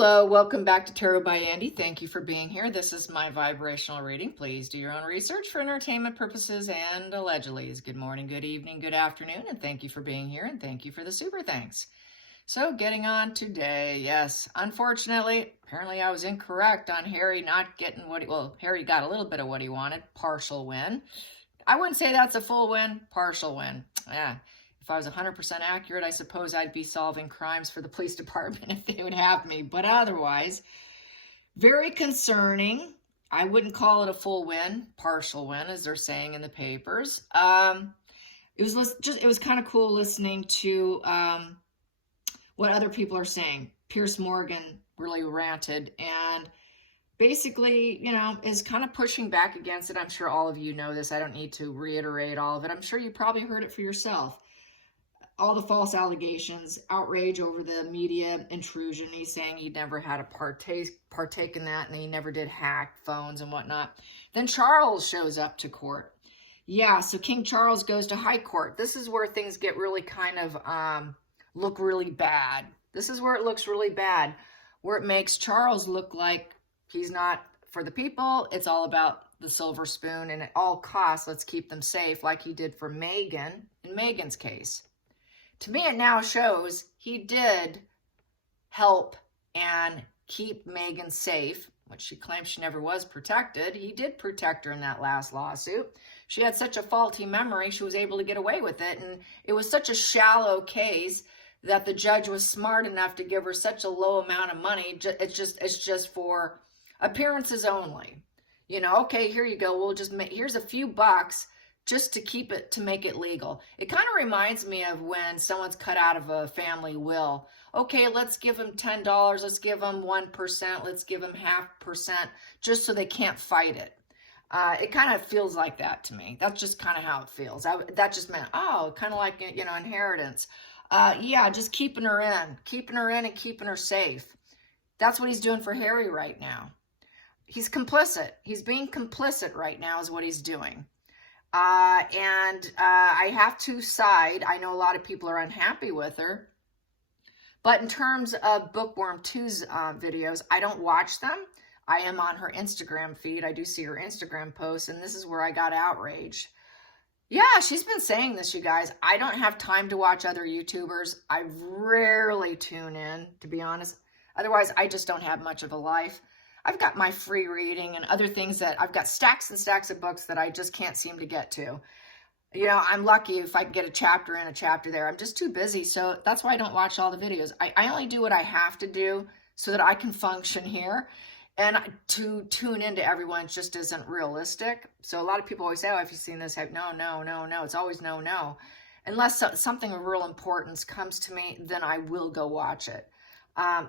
Hello, welcome back to Tarot by Andy. Thank you for being here. This is my vibrational reading. Please do your own research for entertainment purposes and allegedly. Good morning, good evening, good afternoon, and thank you for being here, and thank you for the super thanks. So getting on today, yes, unfortunately, apparently I was incorrect on Harry not getting Harry got a little bit of what he wanted, partial win. I wouldn't say that's a full win, partial win. Yeah. If I was 100% accurate, I suppose I'd be solving crimes for the police department if they would have me. But otherwise, very concerning. I wouldn't call it a full win, partial win, as they're saying in the papers. It was kind of cool listening to what other people are saying. Piers Morgan really ranted and basically, is kind of pushing back against it. I'm sure all of you know this. I don't need to reiterate all of it. I'm sure you probably heard it for yourself. All the false allegations, outrage over the media intrusion. He's saying he never had a partake in that, and he never did hack phones and whatnot. Then Charles shows up to court. Yeah, so King Charles goes to high court. This is where things get really kind of look really bad. This is where it looks really bad, where it makes Charles look like he's not for the people. It's all about the silver spoon, and at all costs, let's keep them safe, like he did for Meghan in Meghan's case. To me, it now shows he did help and keep Meghan safe, which she claims she never was protected. He did protect her in that last lawsuit. She had such a faulty memory, she was able to get away with it. And it was such a shallow case that the judge was smart enough to give her such a low amount of money. It's just for appearances only. Okay, here you go. We'll just here's a few bucks just to keep it, to make it legal. It kind of reminds me of when someone's cut out of a family will. Okay, let's give them $10. Let's give them 1%. Let's give them 0.5%, just so they can't fight it. It kind of feels like that to me. That's just kind of how it feels. That just meant, kind of like, inheritance. Yeah, just keeping her in and keeping her safe. That's what he's doing for Harry right now. He's complicit. He's being complicit right now is what he's doing. I have to side. I know a lot of people are unhappy with her, but in terms of Bookworm 2's videos, I don't watch them. I am on her Instagram feed. I do see her Instagram posts, and this is where I got outraged. Yeah, she's been saying this, you guys. I don't have time to watch other YouTubers. I rarely tune in, to be honest. Otherwise, I just don't have much of a life. I've got my free reading and other things that I've got stacks and stacks of books that I just can't seem to get to. I'm lucky if I can get a chapter in, a chapter there. I'm just too busy. So that's why I don't watch all the videos. I only do what I have to do so that I can function here. And to tune into everyone just isn't realistic. So a lot of people always say, have you seen this? No. It's always no. Unless something of real importance comes to me, then I will go watch it.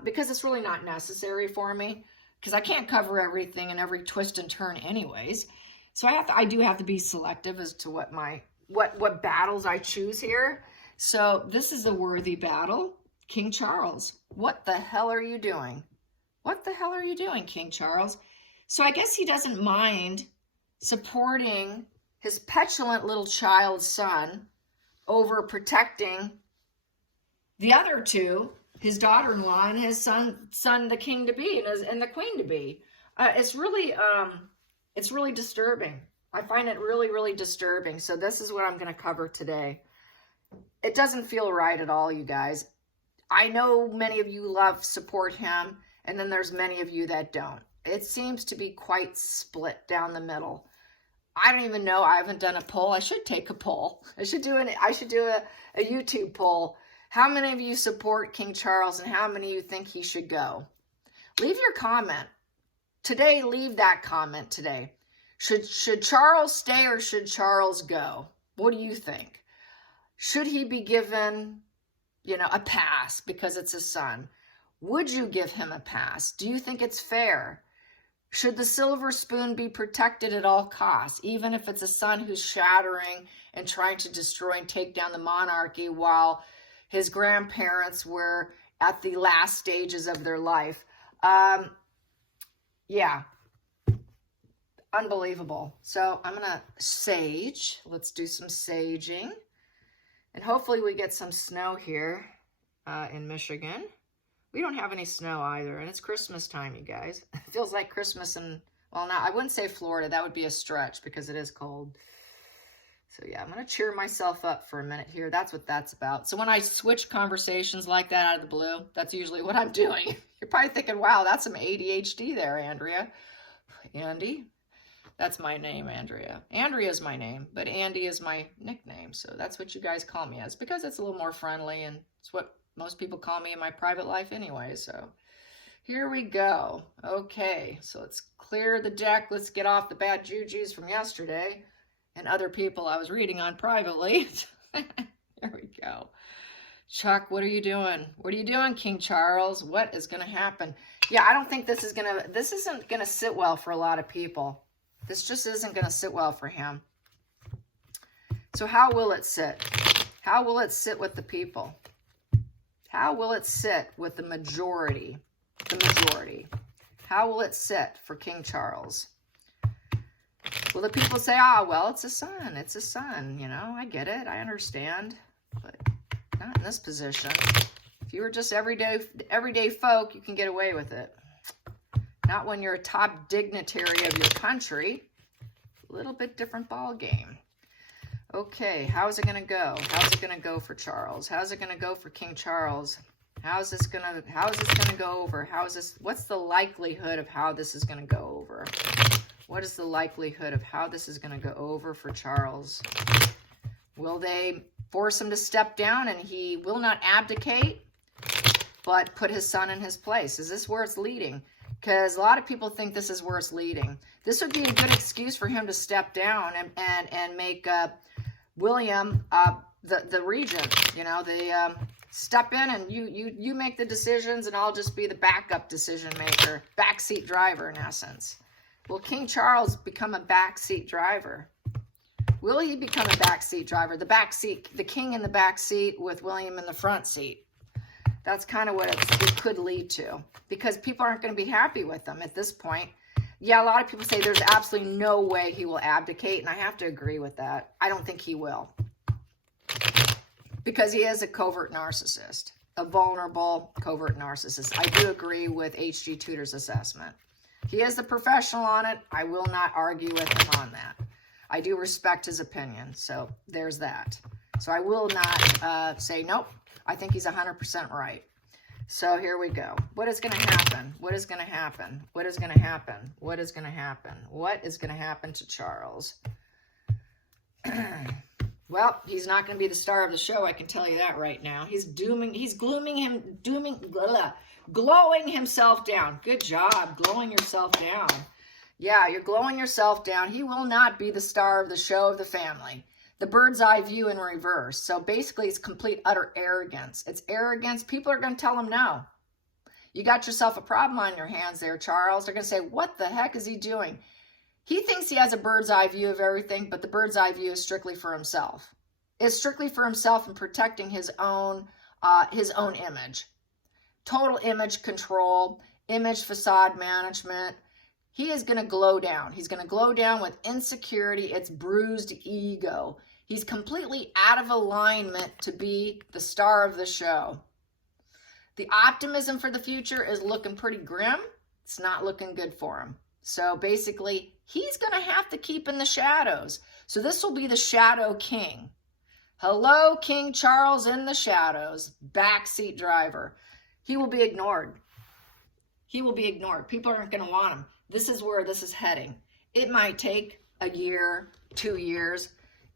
Because it's really not necessary for me. Because I can't cover everything and every twist and turn anyways. So I do have to be selective as to what battles I choose here. So this is a worthy battle. King Charles, what the hell are you doing? What the hell are you doing, King Charles? So I guess he doesn't mind supporting his petulant little child son over protecting the other two, his daughter-in-law and his son, the king-to-be and the queen-to-be. It's really disturbing. I find it really, really disturbing. So this is what I'm going to cover today. It doesn't feel right at all, you guys. I know many of you support him, and then there's many of you that don't. It seems to be quite split down the middle. I don't even know. I haven't done a poll. I should take a poll. I should do a YouTube poll. How many of you support King Charles and how many of you think he should go? Leave your comment. Today, leave that comment today. Should Charles stay or should Charles go? What do you think? Should he be given, a pass because it's his son? Would you give him a pass? Do you think it's fair? Should the silver spoon be protected at all costs, even if it's a son who's shattering and trying to destroy and take down the monarchy while his grandparents were at the last stages of their life? Yeah, unbelievable. So I'm going to sage. Let's do some saging. And hopefully we get some snow here in Michigan. We don't have any snow either, and it's Christmas time, you guys. It feels like Christmas in, well, now I wouldn't say Florida. That would be a stretch because it is cold. So yeah, I'm going to cheer myself up for a minute here. That's what that's about. So when I switch conversations like that out of the blue, that's usually what I'm doing. You're probably thinking, wow, that's some ADHD there, Andrea. Andy? That's my name, Andrea. Andrea is my name, but Andy is my nickname. So that's what you guys call me as, because it's a little more friendly, and it's what most people call me in my private life anyway. So here we go. Okay, so let's clear the deck. Let's get off the bad jujus from yesterday and other people I was reading on privately. There we go. Chuck, what are you doing? What are you doing, King Charles? What is going to happen? Yeah, I don't think this isn't going to sit well for a lot of people. This just isn't going to sit well for him. So how will it sit? How will it sit with the people? How will it sit with the majority? The majority. How will it sit for King Charles? Will the people say, oh, well, it's a son. It's a son. You know, I get it. I understand. But not in this position. If you were just everyday folk, you can get away with it. Not when you're a top dignitary of your country. A little bit different ball game. Okay, how's it going to go? How's it going to go for Charles? How's it going to go for King Charles? How is this going to go over? What's the likelihood of how this is going to go over? What is the likelihood of how this is going to go over for Charles? Will they force him to step down and he will not abdicate, but put his son in his place? Is this where it's leading? Because a lot of people think this is where it's leading. This would be a good excuse for him to step down and make William the regent. You know, step in and you make the decisions, and I'll just be the backup decision maker, backseat driver in essence. Will King Charles become a backseat driver? Will he become a backseat driver? The king in the backseat with William in the front seat. That's kind of what it could lead to, because people aren't going to be happy with him at this point. Yeah, a lot of people say there's absolutely no way he will abdicate, and I have to agree with that. I don't think he will, because he is a covert narcissist, a vulnerable covert narcissist. I do agree with H.G. Tudor's assessment. He is the professional on it. I will not argue with him on that. I do respect his opinion, so there's that. So I will not say, nope, I think he's 100% right. So here we go. What is going to happen? What is going to happen? What is going to happen? What is going to happen? What is going to happen to Charles? Well, he's not going to be the star of the show, I can tell you that right now. He's glowing himself down. Good job, glowing yourself down. Yeah, you're glowing yourself down. He will not be the star of the show of the family. The bird's eye view in reverse. So basically, it's complete, utter arrogance. It's arrogance. People are going to tell him no. You got yourself a problem on your hands there, Charles. They're going to say, what the heck is he doing? He thinks he has a bird's eye view of everything, but the bird's eye view is strictly for himself. It's strictly for himself and protecting his own image. Total image control, image facade management. He is going to glow down. He's going to glow down with insecurity. It's bruised ego. He's completely out of alignment to be the star of the show. The optimism for the future is looking pretty grim. It's not looking good for him. So basically, he's going to have to keep in the shadows. So this will be the Shadow King. Hello, King Charles in the shadows, backseat driver. He will be ignored. He will be ignored. People aren't going to want him. This is where this is heading. It might take a year, 2 years.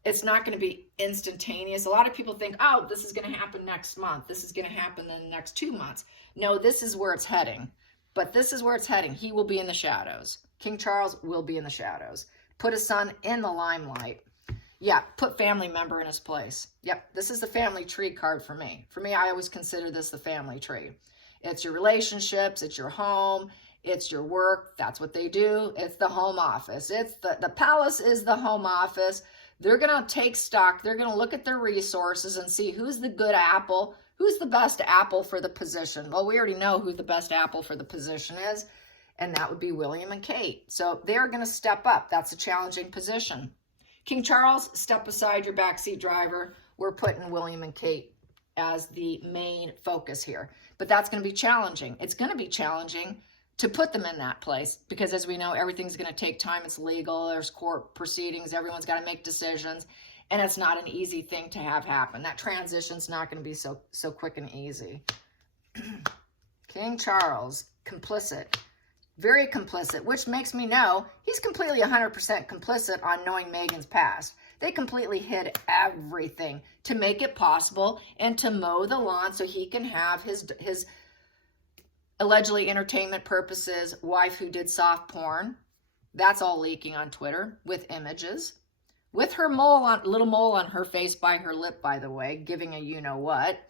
It's not going to be instantaneous. A lot of people think, oh, this is going to happen next month. This is going to happen in the next 2 months. No, this is where it's heading. But this is where it's heading. He will be in the shadows. King Charles will be in the shadows. Put his son in the limelight. Yeah, put family member in his place. Yep, this is the family tree card for me. For me, I always consider this the family tree. It's your relationships, it's your home, it's your work. That's what they do. It's the home office. It's the palace is the home office. They're going to take stock. They're going to look at their resources and see who's the good apple, who's the best apple for the position. Well, we already know who the best apple for the position is, and that would be William and Kate. So they're going to step up. That's a challenging position. King Charles, step aside your backseat driver. We're putting William and Kate as the main focus here. But that's going to be challenging. It's going to be challenging to put them in that place because, as we know, everything's going to take time. It's legal. There's court proceedings. Everyone's got to make decisions. And it's not an easy thing to have happen. That transition's not going to be so quick and easy. King Charles, complicit. Very complicit, which makes me know he's completely 100% complicit on knowing Meghan's past. They completely hid everything to make it possible and to mow the lawn so he can have his allegedly entertainment purposes wife who did soft porn. That's all leaking on Twitter with images. With her little mole on her face by her lip, by the way, giving a you-know-what.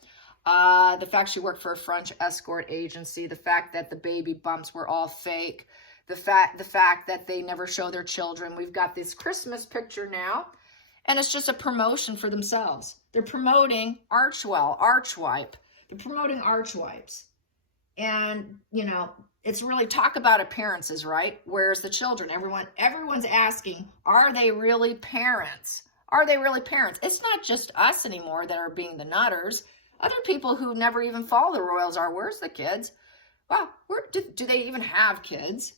The fact she worked for a French escort agency, the fact that the baby bumps were all fake, the fact that they never show their children. We've got this Christmas picture now, and it's just a promotion for themselves. They're promoting Archwipe. They're promoting Archwipes. And, you know, it's really talk about appearances, right? Where's the children? Everyone's asking, are they really parents? Are they really parents? It's not just us anymore that are being the nutters. Other people who never even follow the royals are, where's the kids? Well, do they even have kids?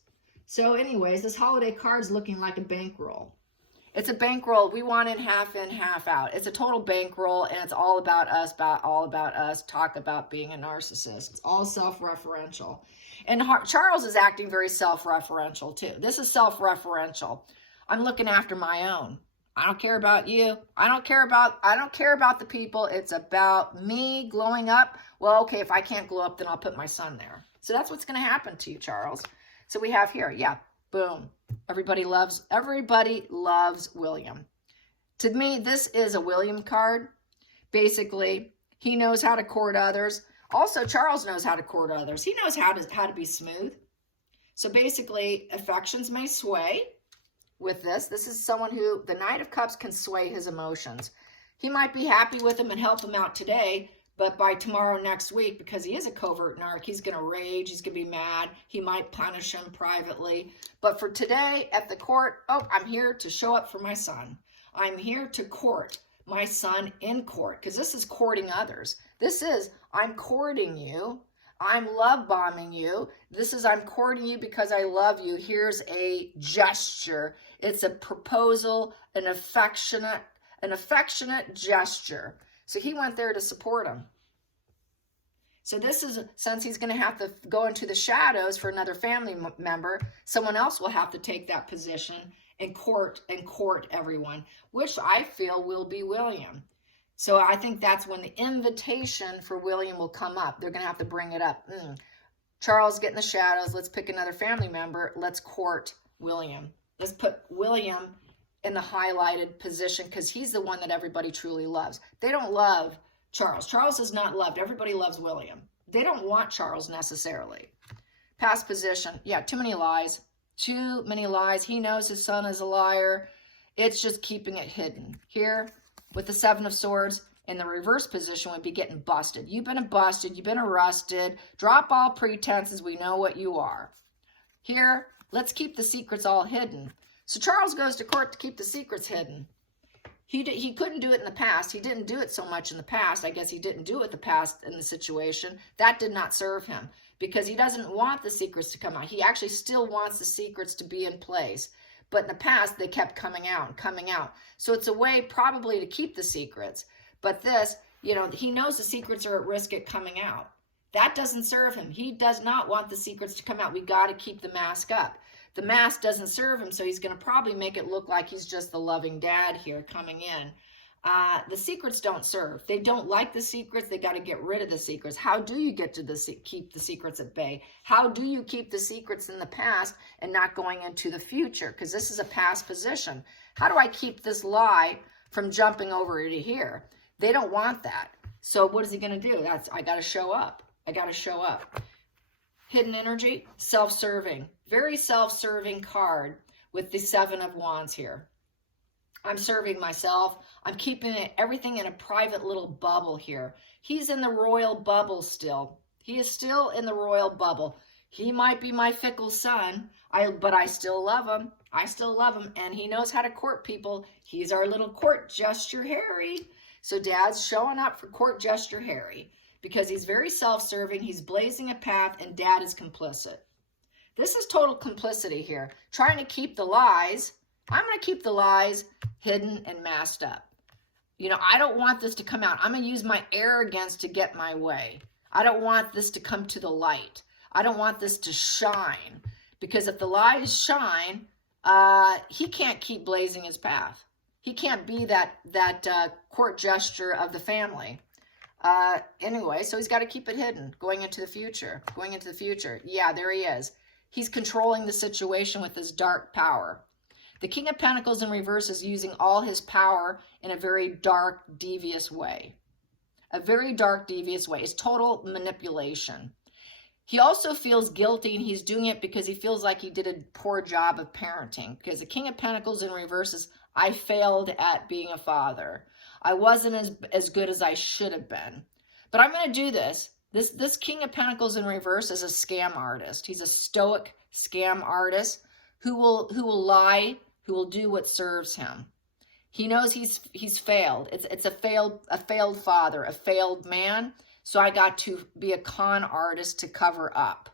So anyways, this holiday card's looking like a bankroll. It's a bankroll. We want in, half out. It's a total bankroll, and it's all about us, talk about being a narcissist. It's all self-referential. And Charles is acting very self-referential too. This is self-referential. I'm looking after my own. I don't care about you. I don't care about the people. It's about me glowing up. Well, okay, if I can't glow up, then I'll put my son there. So that's what's going to happen to you, Charles. So we have here, yeah, boom. Everybody loves William. To me, this is a William card. Basically, he knows how to court others. Also, Charles knows how to court others. He knows how to be smooth. So basically, affections may sway. With this is someone who, the Knight of Cups, can sway his emotions. He might be happy with him and help him out today, but by tomorrow, next week, because he is a covert narc, he's going to rage, he's going to be mad, he might punish him privately. But for today at the court, oh, I'm here to show up for my son. I'm here to court my son in court, because this is courting others. This is, I'm courting you. I'm love bombing you. This is, I'm courting you because I love you. Here's a gesture. It's a proposal, an affectionate gesture. So he went there to support him. So this is, since he's going to have to go into the shadows for another family member, someone else will have to take that position and court everyone, which I feel will be William. So I think that's when the invitation for William will come up. They're going to have to bring it up. Charles, get in the shadows. Let's pick another family member. Let's court William. Let's put William in the highlighted position because he's the one that everybody truly loves. They don't love Charles. Charles is not loved. Everybody loves William. They don't want Charles necessarily. Past position. Yeah, too many lies. Too many lies. He knows his son is a liar. It's just keeping it hidden. Here, with the Seven of Swords, in the reverse position would be getting busted. You've been busted. You've been arrested. Drop all pretenses. We know what you are. Here, let's keep the secrets all hidden. So Charles goes to court to keep the secrets hidden. He couldn't do it in the past. He didn't do it so much in the past. I guess he didn't do it the past in the situation. That did not serve him because he doesn't want the secrets to come out. He actually still wants the secrets to be in place. But in the past, they kept coming out and coming out. So it's a way probably to keep the secrets. But this, you know, he knows the secrets are at risk at coming out. That doesn't serve him. He does not want the secrets to come out. We got to keep the mask up. The mask doesn't serve him, so he's going to probably make it look like he's just the loving dad here coming in. The secrets don't serve. They don't like the secrets. They got to get rid of the secrets. How do you get to keep the secrets at bay? How do you keep the secrets in the past and not going into the future? Because this is a past position. How do I keep this lie from jumping over to here? They don't want that. So what is he going to do? I got to show up. I got to show up. Hidden energy, self-serving. Very self-serving card with the Seven of Wands here. I'm serving myself. I'm keeping everything in a private little bubble here. He's in the royal bubble still. He is still in the royal bubble. He might be my fickle son, but I still love him. I still love him, and he knows how to court people. He's our little court gesture Harry. So Dad's showing up for court gesture Harry because he's very self-serving. He's blazing a path, and dad is complicit. This is total complicity here, trying to keep the lies. I'm going to keep the lies hidden and masked up. You know, I don't want this to come out. I'm going to use my arrogance to get my way. I don't want this to come to the light. I don't want this to shine, because if the lies shine, he can't keep blazing his path. He can't be that court gesture of the family. Anyway, so he's got to keep it hidden going into the future. Yeah, there he is. He's controlling the situation with his dark power. The King of Pentacles in reverse is using all his power in a very dark, devious way. A very dark, devious way. It's total manipulation. He also feels guilty, and he's doing it because he feels like he did a poor job of parenting. Because the King of Pentacles in reverse is, I failed at being a father. I wasn't as good as I should have been. But I'm going to do this. This King of Pentacles in reverse is a scam artist. He's a stoic scam artist who will lie, who will do what serves him. He knows he's failed. It's a failed father, a failed man. So I got to be a con artist to cover up.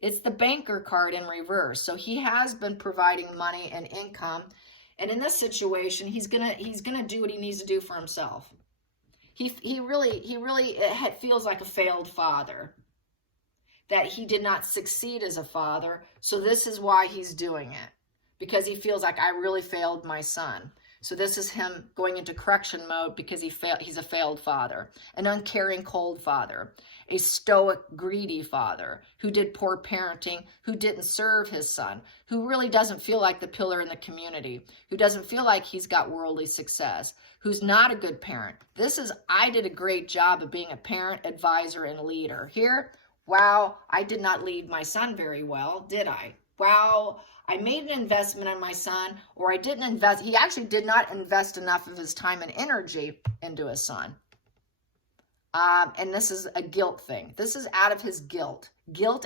It's the banker card in reverse. So he has been providing money and income, and in this situation, he's gonna do what he needs to do for himself. He really it feels like a failed father, that he did not succeed as a father. So this is why he's doing it, because he feels like I really failed my son. So this is him going into correction mode because he's a failed father, an uncaring, cold father, a stoic, greedy father who did poor parenting, who didn't serve his son, who really doesn't feel like the pillar in the community, who doesn't feel like he's got worldly success, who's not a good parent. This is, I did a great job of being a parent, advisor, and leader. Here, wow, I did not lead my son very well, did I? Wow, I made an investment in my son, or I didn't invest. He actually did not invest enough of his time and energy into his son. And this is a guilt thing. This is out of his guilt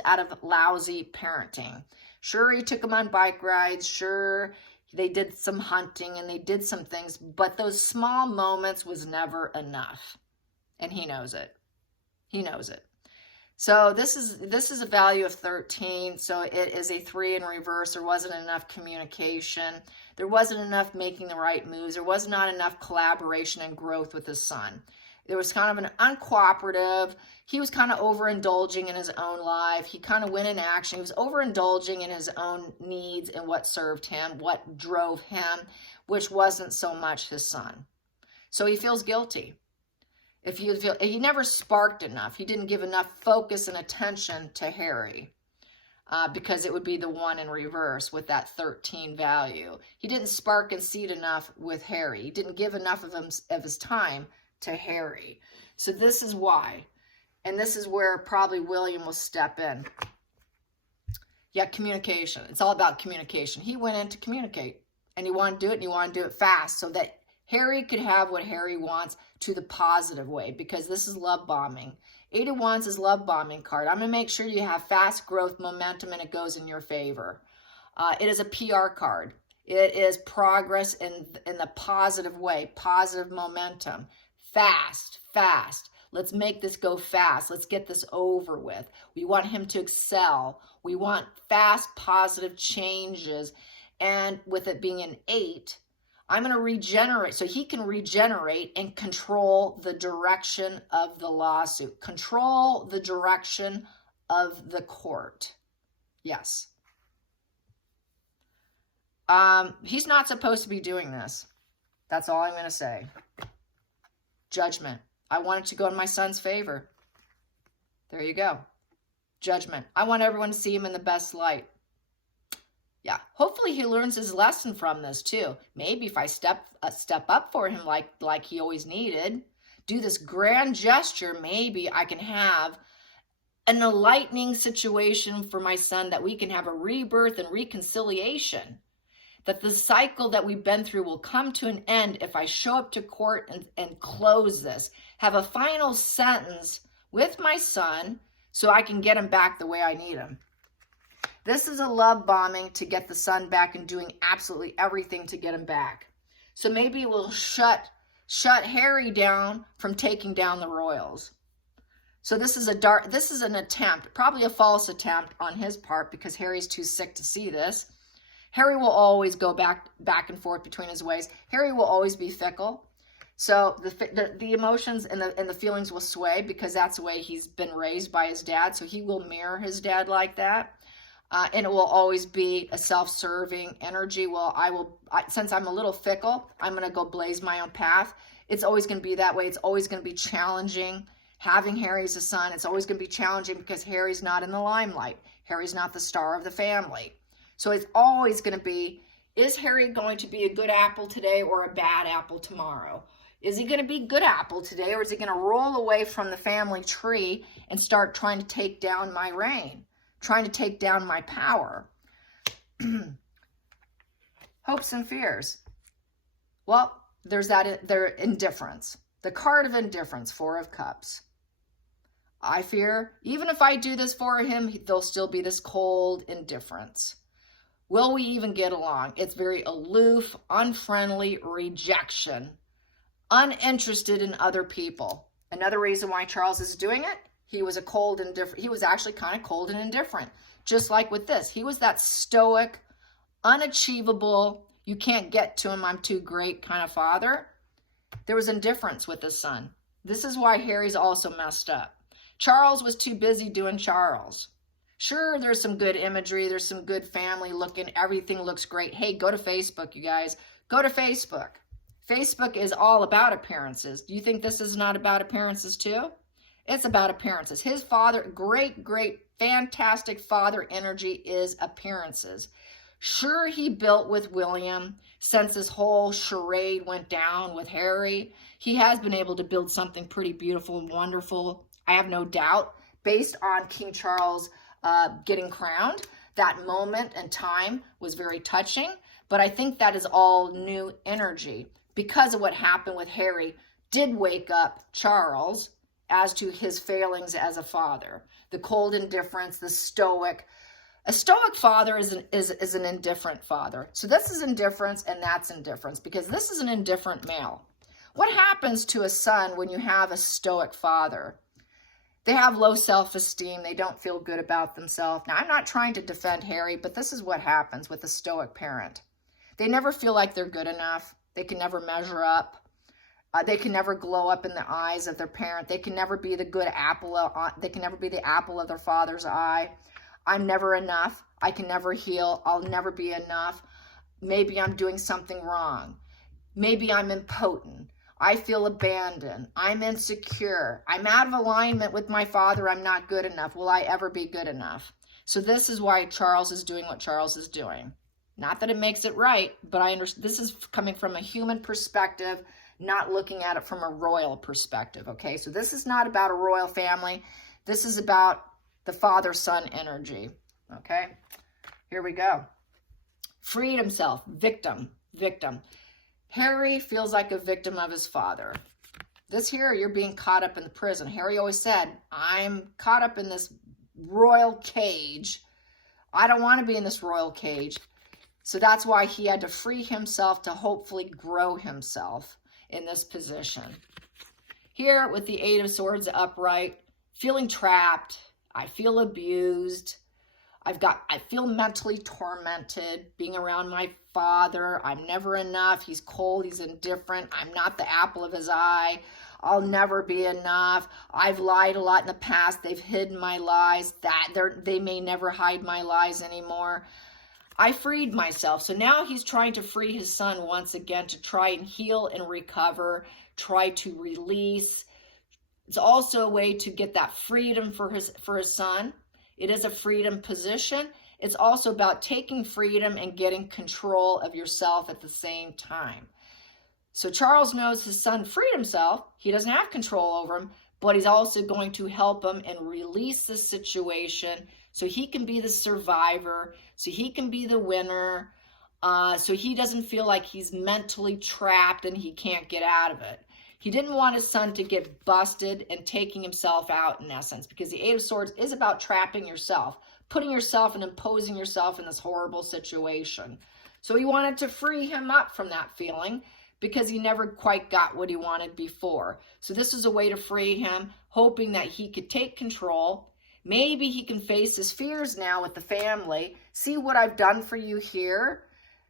out of lousy parenting. Sure, he took him on bike rides. Sure, they did some hunting and they did some things, but those small moments was never enough. And he knows it. He knows it. So this is a value of 13. So it is a 3 in reverse. There wasn't enough communication. There wasn't enough making the right moves. There was not enough collaboration and growth with his son. There was kind of an uncooperative. He was kind of overindulging in his own life. He kind of went in action. He was overindulging in his own needs and what served him, what drove him, which wasn't so much his son. So he feels guilty. He never sparked enough. He didn't give enough focus and attention to Harry because it would be the 1 in reverse with that 13 value. He didn't spark and seed enough with Harry. He didn't give enough of his time to Harry. So this is why. And this is where probably William will step in. Yeah, communication. It's all about communication. He went in to communicate, and he wanted to do it, and he wanted to do it fast so that Harry could have what Harry wants to the positive way, because this is love bombing. 8 of Wands is love bombing card. I'm going to make sure you have fast growth momentum and it goes in your favor. It is a PR card. It is progress in the positive way, positive momentum. Fast. Let's make this go fast. Let's get this over with. We want him to excel. We want fast, positive changes. And with it being an 8, I'm going to regenerate, so he can regenerate and control the direction of the lawsuit. Control the direction of the court. Yes. He's not supposed to be doing this. That's all I'm going to say. Judgment. I want it to go in my son's favor. There you go. Judgment. I want everyone to see him in the best light. Yeah, hopefully he learns his lesson from this too. Maybe if I step up for him like he always needed, do this grand gesture, maybe I can have an enlightening situation for my son, that we can have a rebirth and reconciliation, that the cycle that we've been through will come to an end if I show up to court and close this, have a final sentence with my son so I can get him back the way I need him. This is a love bombing to get the son back and doing absolutely everything to get him back. So maybe it will shut Harry down from taking down the royals. So this is an attempt, probably a false attempt on his part, because Harry's too sick to see this. Harry will always go back and forth between his ways. Harry will always be fickle. So the emotions and the feelings will sway, because that's the way he's been raised by his dad. So he will mirror his dad like that. And it will always be a self-serving energy. Well, since I'm a little fickle, I'm going to go blaze my own path. It's always going to be that way. It's always going to be challenging. Having Harry as a son, it's always going to be challenging, because Harry's not in the limelight. Harry's not the star of the family. So it's always going to be, is Harry going to be a good apple today or a bad apple tomorrow? Is he going to be a good apple today, or is he going to roll away from the family tree and start trying to take down my reign, trying to take down my power? Hopes and fears. Well, there's their indifference. The card of indifference, 4 of Cups. I fear, even if I do this for him, there'll still be this cold indifference. Will we even get along? It's very aloof, unfriendly, rejection, uninterested in other people. Another reason why Charles is doing it, he was actually kind of cold and indifferent. Just like with this, he was that stoic, unachievable, you can't get to him, I'm too great kind of father. There was indifference with his son. This is why Harry's also messed up. Charles was too busy doing Charles. Sure, there's some good imagery, there's some good family looking, everything looks great. Hey, go to Facebook, you guys. Go to Facebook. Facebook is all about appearances. Do you think this is not about appearances too? It's about appearances. His father, great, fantastic father energy is appearances. Sure, he built with William. Since this whole charade went down with Harry, he has been able to build something pretty beautiful and wonderful. I have no doubt, based on King Charles getting crowned. That moment and time was very touching, but I think that is all new energy, because of what happened with Harry did wake up Charles as to his failings as a father. The cold indifference, the stoic. A stoic father is an indifferent father. So this is indifference and that's indifference, because this is an indifferent male. What happens to a son when you have a stoic father? They have low self-esteem. They don't feel good about themselves. Now, I'm not trying to defend Harry, but this is what happens with a stoic parent. They never feel like they're good enough. They can never measure up. They can never glow up in the eyes of their parent. They can never be the good apple. They can never be the apple of their father's eye. I'm never enough. I can never heal. I'll never be enough. Maybe I'm doing something wrong. Maybe I'm impotent. I feel abandoned. I'm insecure. I'm out of alignment with my father. I'm not good enough. Will I ever be good enough? So this is why Charles is doing what Charles is doing. Not that it makes it right, but I understand this is coming from a human perspective, not looking at it from a royal perspective, okay? So this is not about a royal family. This is about the father-son energy, okay? Here we go. Freed himself, victim. Harry feels like a victim of his father. This here, you're being caught up in the prison. Harry always said, I'm caught up in this royal cage. I don't want to be in this royal cage. So that's why he had to free himself to hopefully grow himself in this position. Here with the 8 of Swords upright, feeling trapped. I feel abused. I feel mentally tormented being around my father. I'm never enough. He's cold. He's indifferent. I'm not the apple of his eye. I'll never be enough. I've lied a lot in the past. They've hidden my lies. They may never hide my lies anymore. I freed myself. So now he's trying to free his son once again to try and heal and recover, try to release. It's also a way to get that freedom for his son. It is a freedom position. It's also about taking freedom and getting control of yourself at the same time. So Charles knows his son freed himself. He doesn't have control over him, but he's also going to help him and release the situation so he can be the survivor, so he can be the winner, so he doesn't feel like he's mentally trapped and he can't get out of it. He didn't want his son to get busted and taking himself out in essence, because the 8 of Swords is about trapping yourself, putting yourself and imposing yourself in this horrible situation. So he wanted to free him up from that feeling, because he never quite got what he wanted before. So this is a way to free him, hoping that he could take control. Maybe he can face his fears now with the family. See what I've done for you here?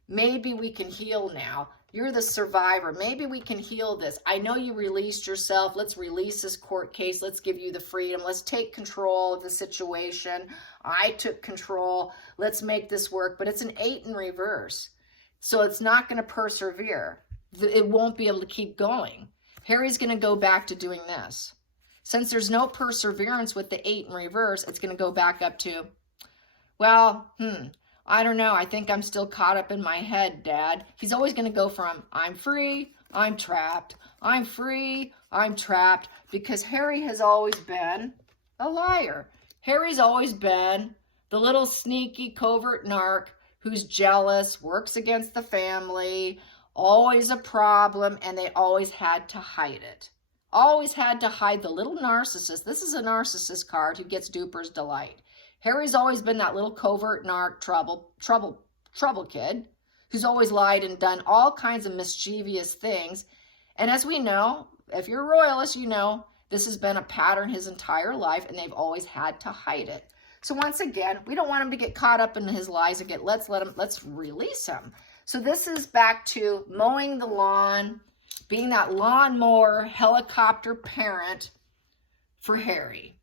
Maybe we can heal now. You're the survivor. Maybe we can heal this. I know you released yourself. Let's release this court case. Let's give you the freedom. Let's take control of the situation. I took control. Let's make this work. But it's an 8 in reverse. So it's not going to persevere. It won't be able to keep going. Harry's going to go back to doing this. Since there's no perseverance with the 8 in reverse, it's going to go back up to, well, I don't know. I think I'm still caught up in my head, Dad. He's always going to go from, I'm free, I'm trapped. I'm free, I'm trapped. Because Harry has always been a liar. Harry's always been the little sneaky covert narc who's jealous, works against the family, always a problem, and they always had to hide it. Always had to hide the little narcissist. This is a narcissist card who gets duper's delight. Harry's always been that little covert narc trouble kid who's always lied and done all kinds of mischievous things. And as we know, if you're a royalist, you know this has been a pattern his entire life, and they've always had to hide it. So once again, we don't want him to get caught up in his lies again. Let's release him. So this is back to mowing the lawn, being that lawnmower helicopter parent for Harry.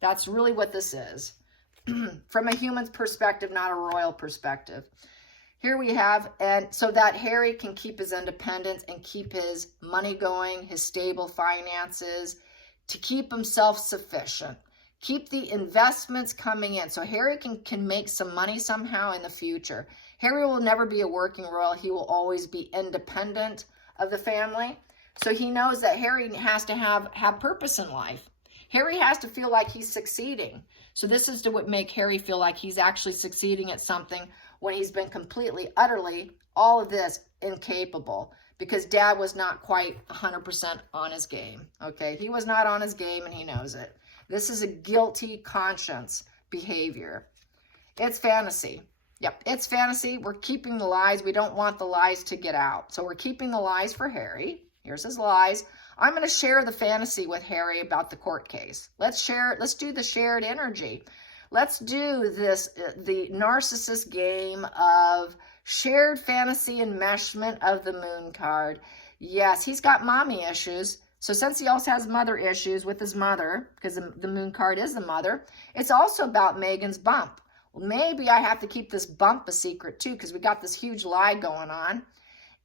That's really what this is. From a human's perspective, not a royal perspective. Here we have, and so that Harry can keep his independence and keep his money going, his stable finances, to keep him self-sufficient. Keep the investments coming in. So Harry can make some money somehow in the future. Harry will never be a working royal. He will always be independent of the family. So he knows that Harry has to have purpose in life. Harry has to feel like he's succeeding. So this is to what make Harry feel like he's actually succeeding at something when he's been completely, utterly, all of this, incapable. Because Dad was not quite 100% on his game. Okay, he was not on his game, and he knows it. This is a guilty conscience behavior. It's fantasy. Yep, it's fantasy. We're keeping the lies. We don't want the lies to get out. So we're keeping the lies for Harry. Here's his lies. I'm going to share the fantasy with Harry about the court case. Let's share it. Let's do the shared energy. Let's do this, the narcissist game of shared fantasy enmeshment of the moon card. Yes, he's got mommy issues. So since he also has mother issues with his mother, because the moon card is the mother, it's also about Meghan's bump. Well, maybe I have to keep this bump a secret too, because we got this huge lie going on.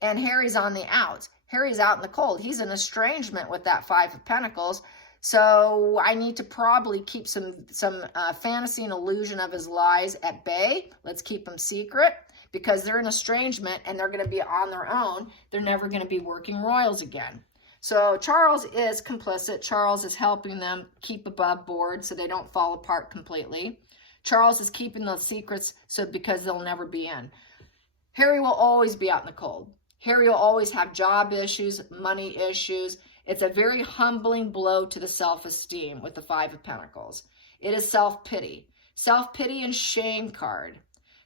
And Harry's on the outs. Harry's out in the cold. He's in estrangement with that 5 of Pentacles. So I need to probably keep some fantasy and illusion of his lies at bay. Let's keep them secret, because they're in estrangement and they're going to be on their own. They're never going to be working royals again. So Charles is complicit. Charles is helping them keep above board so they don't fall apart completely. Charles is keeping those secrets because they'll never be in. Harry will always be out in the cold. Harry will always have job issues, money issues. It's a very humbling blow to the self-esteem with the 5 of Pentacles. It is self-pity. Self-pity and shame card.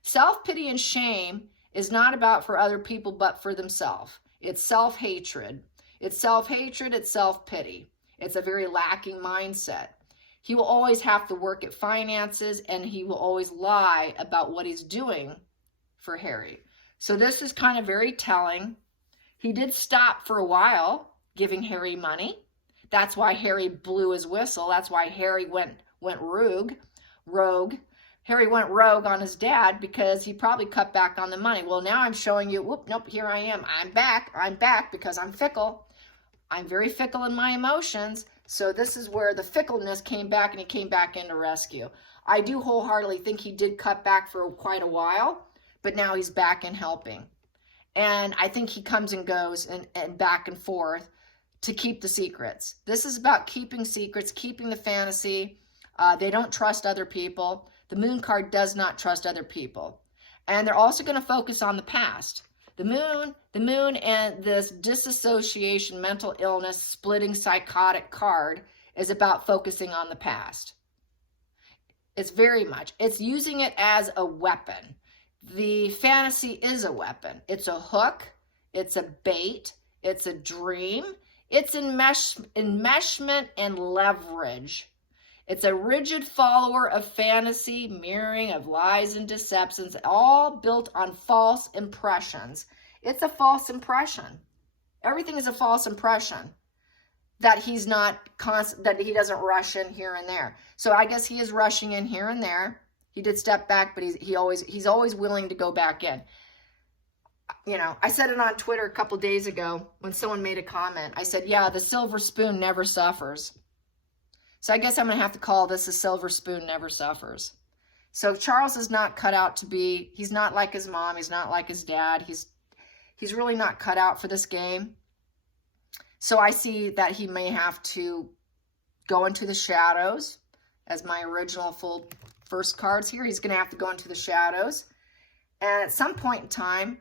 Self-pity and shame is not about for other people, but for themselves. It's self-hatred. It's self-hatred, it's self-pity. It's a very lacking mindset. He will always have to work at finances, and he will always lie about what he's doing for Harry. So this is kind of very telling. He did stop for a while giving Harry money. That's why Harry blew his whistle. That's why Harry went rogue. Harry went rogue on his dad because he probably cut back on the money. Well, now I'm showing you, whoop, nope, here I am. I'm back because I'm fickle. I'm very fickle in my emotions. So this is where the fickleness came back, and he came back into rescue. I do wholeheartedly think he did cut back for quite a while, but now he's back and helping. And I think he comes and goes and back and forth to keep the secrets. This is about keeping secrets, keeping the fantasy. They don't trust other people. The moon card does not trust other people. And they're also going to focus on the past. The moon and this disassociation, mental illness, splitting psychotic card is about focusing on the past. It's very much. It's using it as a weapon. The fantasy is a weapon. It's a hook. It's a bait. It's a dream. It's enmeshment and leverage. It's a rigid follower of fantasy, mirroring of lies and deceptions, all built on false impressions. It's a false impression. Everything is a false impression that he's not that he doesn't rush in here and there. So I guess he is rushing in here and there. He did step back, but he's always willing to go back in. You know, I said it on Twitter a couple days ago when someone made a comment. I said, yeah, the silver spoon never suffers. So I guess I'm going to have to call this a silver spoon never suffers. So Charles is not cut out to be, he's not like his mom. He's not like his dad. He's really not cut out for this game. So I see that he may have to go into the shadows as my original full first cards here. He's going to have to go into the shadows. And at some point in time,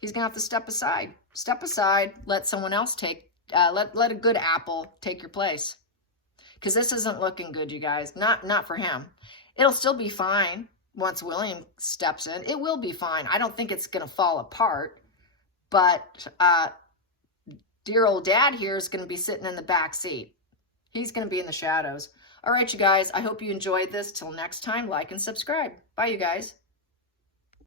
he's going to have to step aside. Step aside, let someone else take, let a good apple take your place. Because this isn't looking good, you guys. Not for him. It'll still be fine once William steps in. It will be fine. I don't think it's going to fall apart. But dear old dad here is going to be sitting in the back seat. He's going to be in the shadows. All right, you guys. I hope you enjoyed this. Till next time, like and subscribe. Bye, you guys.